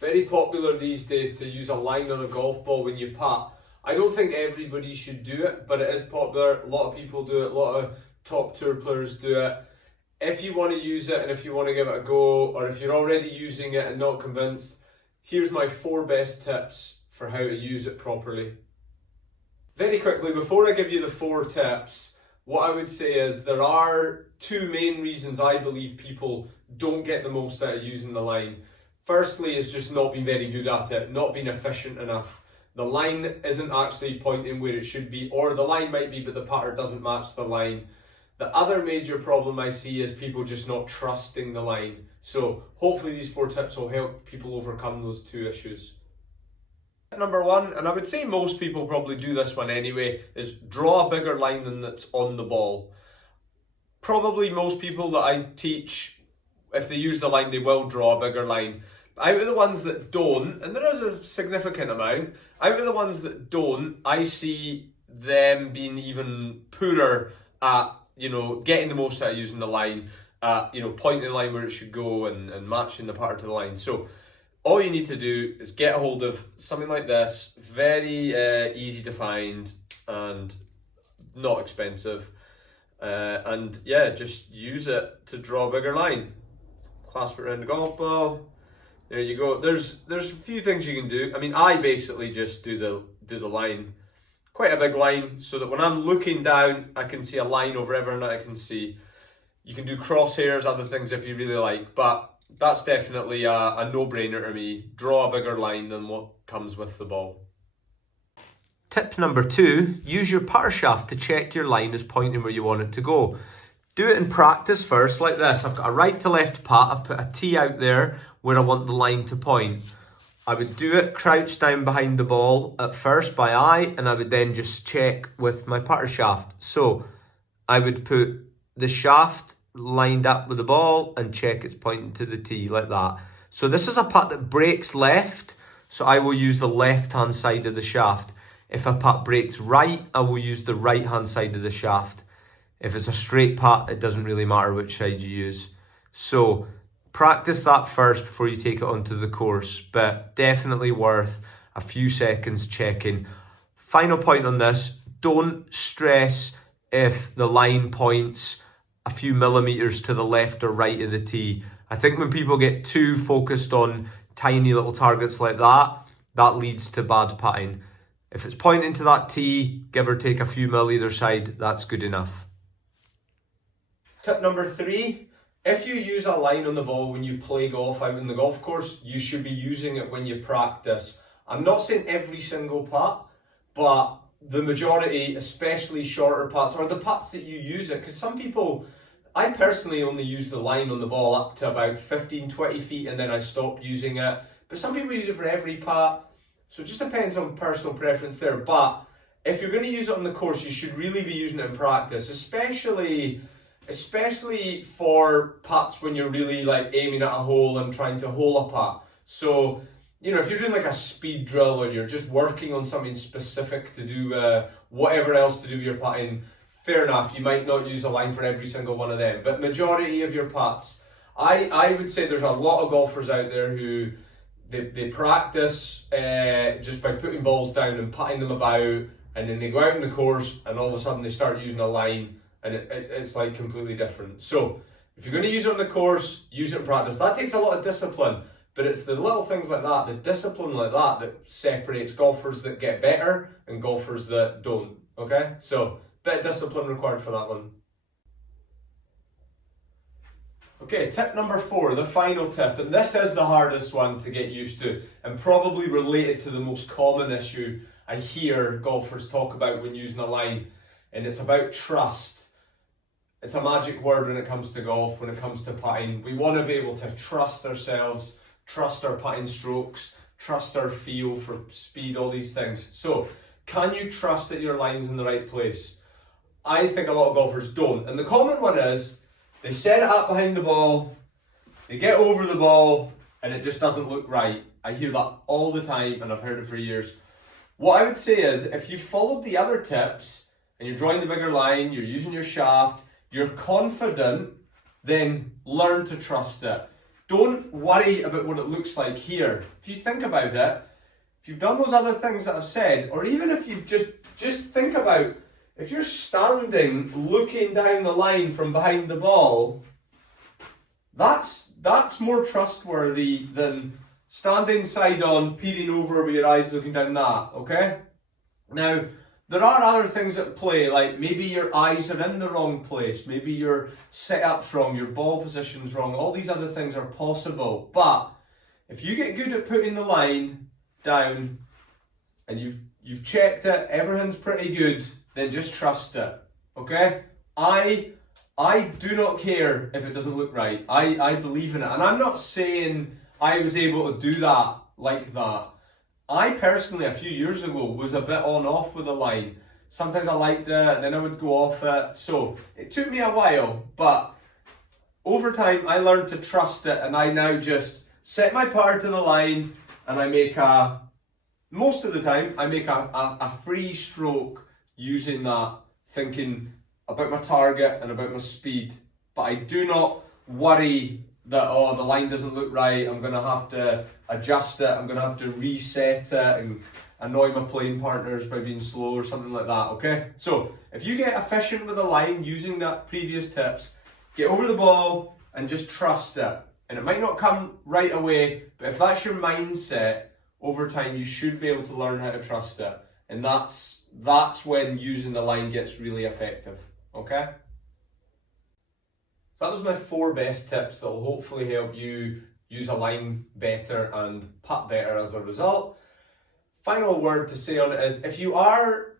Very popular these days to use a line on a golf ball when you putt. I don't think everybody should do it, but it is popular. A lot of people do it, a lot of top tour players do it. If you want to use it and if you want to give it a go, or if you're already using it and not convinced, here's my 4 best tips for how to use it properly. Very quickly, before I give you the 4 tips, what I would say is there are 2 main reasons I believe people don't get the most out of using the line. Firstly, is just not being very good at it, not being efficient enough. The line isn't actually pointing where it should be, or the line might be, but the putter doesn't match the line. The other major problem I see is people just not trusting the line. So hopefully these 4 tips will help people overcome those 2 issues. Number 1, and I would say most people probably do this one anyway, is draw a bigger line than that's on the ball. Probably most people that I teach, if they use the line, they will draw a bigger line. Out of the ones that don't, and there is a significant amount, out of the ones that don't, I see them being even poorer at, getting the most out of using the line, pointing the line where it should go and matching the putter to the line. So all you need to do is get a hold of something like this, very easy to find and not expensive. And yeah, just use it to draw a bigger line. Clasp it around the golf ball. There you go. There's a few things you can do. I mean, I basically just do the line, quite a big line, so that when I'm looking down, I can see a line over everything that I can see. You can do crosshairs, other things if you really like, but that's definitely a no-brainer to me. Draw a bigger line than what comes with the ball. Tip number 2, use your putter shaft to check your line is pointing where you want it to go. Do it in practice first, like this. I've got a right to left putt. I've put a tee out there where I want the line to point. I would do it crouched down behind the ball at first by eye, and I would then just check with my putter shaft. So I would put the shaft lined up with the ball and check it's pointing to the tee like that. So this is a putt that breaks left, so I will use the left-hand side of the shaft. If a putt breaks right, I will use the right-hand side of the shaft. If it's a straight putt, it doesn't really matter which side you use. So practice that first before you take it onto the course, but definitely worth a few seconds checking. Final point on this, don't stress if the line points a few millimeters to the left or right of the tee. I think when people get too focused on tiny little targets like that, that leads to bad putting. If it's pointing to that tee, give or take a few mil either side, that's good enough. Tip number 3, if you use a line on the ball when you play golf out in the golf course, you should be using it when you practice. I'm not saying every single putt, but the majority, especially shorter putts, or the putts that you use it, because some people, I personally only use the line on the ball up to about 15-20 feet and then I stop using it, but some people use it for every putt, so it just depends on personal preference there. But if you're going to use it on the course, you should really be using it in practice, especially for putts when you're really like aiming at a hole and trying to hole a putt. So if you're doing like a speed drill or you're just working on something specific to do whatever else to do with your putting, fair enough, you might not use a line for every single one of them, but majority of your putts, I would say there's a lot of golfers out there who they practice just by putting balls down and putting them about, and then they go out in the course and all of a sudden they start using a line and it's like completely different. So if you're going to use it on the course, use it in practice. That takes a lot of discipline, but it's the little things like that, the discipline like that separates golfers that get better and golfers that don't, okay? So bit of discipline required for that one. Okay, tip number 4, the final tip, and this is the hardest one to get used to and probably related to the most common issue I hear golfers talk about when using a line, and it's about trust. It's a magic word when it comes to golf, when it comes to putting. We want to be able to trust ourselves, trust our putting strokes, trust our feel for speed, all these things. So, can you trust that your line's in the right place? I think a lot of golfers don't. And the common one is, they set it up behind the ball, they get over the ball, and it just doesn't look right. I hear that all the time, and I've heard it for years. What I would say is, if you followed the other tips, and you're drawing the bigger line, you're using your shaft, you're confident, then learn to trust it. don't worry about what it looks like here. If you think about it, if you've done those other things that I've said, or even if you've just think about, if you're standing looking down the line from behind the ball, that's more trustworthy than standing side on, peering over with your eyes looking down that, okay? Now, there are other things at play, like maybe your eyes are in the wrong place, maybe your setup's wrong, your ball position's wrong, all these other things are possible. But if you get good at putting the line down and you've checked it, everything's pretty good, then just trust it, okay? I do not care if it doesn't look right. I believe in it. And I'm not saying I was able to do that like that. I personally, a few years ago, was a bit on off with the line. Sometimes I liked it, then I would go off it. So it took me a while, but over time I learned to trust it, and I now just set my putter to the line and I make most of the time, I make a free stroke using that, thinking about my target and about my speed. But I do not worry that, oh, the line doesn't look right, I'm going to have to adjust it, I'm going to have to reset it and annoy my playing partners by being slow or something like that, okay? So, if you get efficient with the line using that previous tips, get over the ball and just trust it. And it might not come right away, but if that's your mindset, over time you should be able to learn how to trust it. And that's when using the line gets really effective, okay? So that was my 4 best tips that will hopefully help you use a line better and putt better as a result. Final word to say on it is, if you are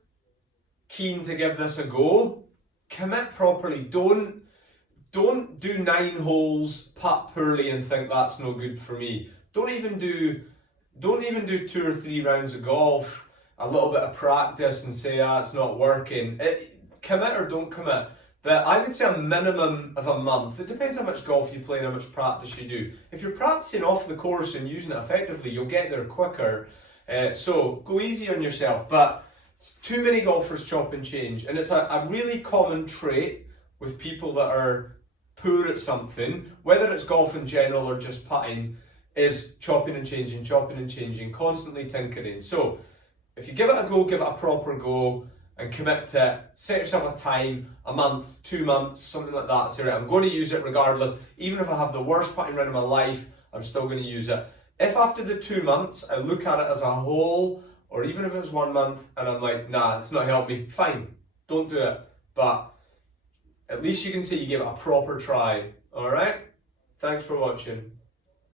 keen to give this a go, commit properly. Don't do 9 holes, putt poorly and think that's no good for me. Don't even do 2 or 3 rounds of golf, a little bit of practice and say, it's not working. Commit or don't commit. But I would say a minimum of a month. It depends how much golf you play and how much practice you do. If you're practicing off the course and using it effectively, you'll get there quicker. So go easy on yourself. But too many golfers chop and change. And it's a really common trait with people that are poor at something, whether it's golf in general or just putting, is chopping and changing, constantly tinkering. So if you give it a go, give it a proper go, and commit to it. Set yourself a time, a month, 2 months, something like that. Say, right, I'm going to use it regardless. Even if I have the worst putting round of my life, I'm still going to use it. If after the 2 months, I look at it as a whole, or even if it was 1 month, and I'm like, nah, it's not helped me, fine, don't do it. But at least you can say you gave it a proper try, alright? Thanks for watching.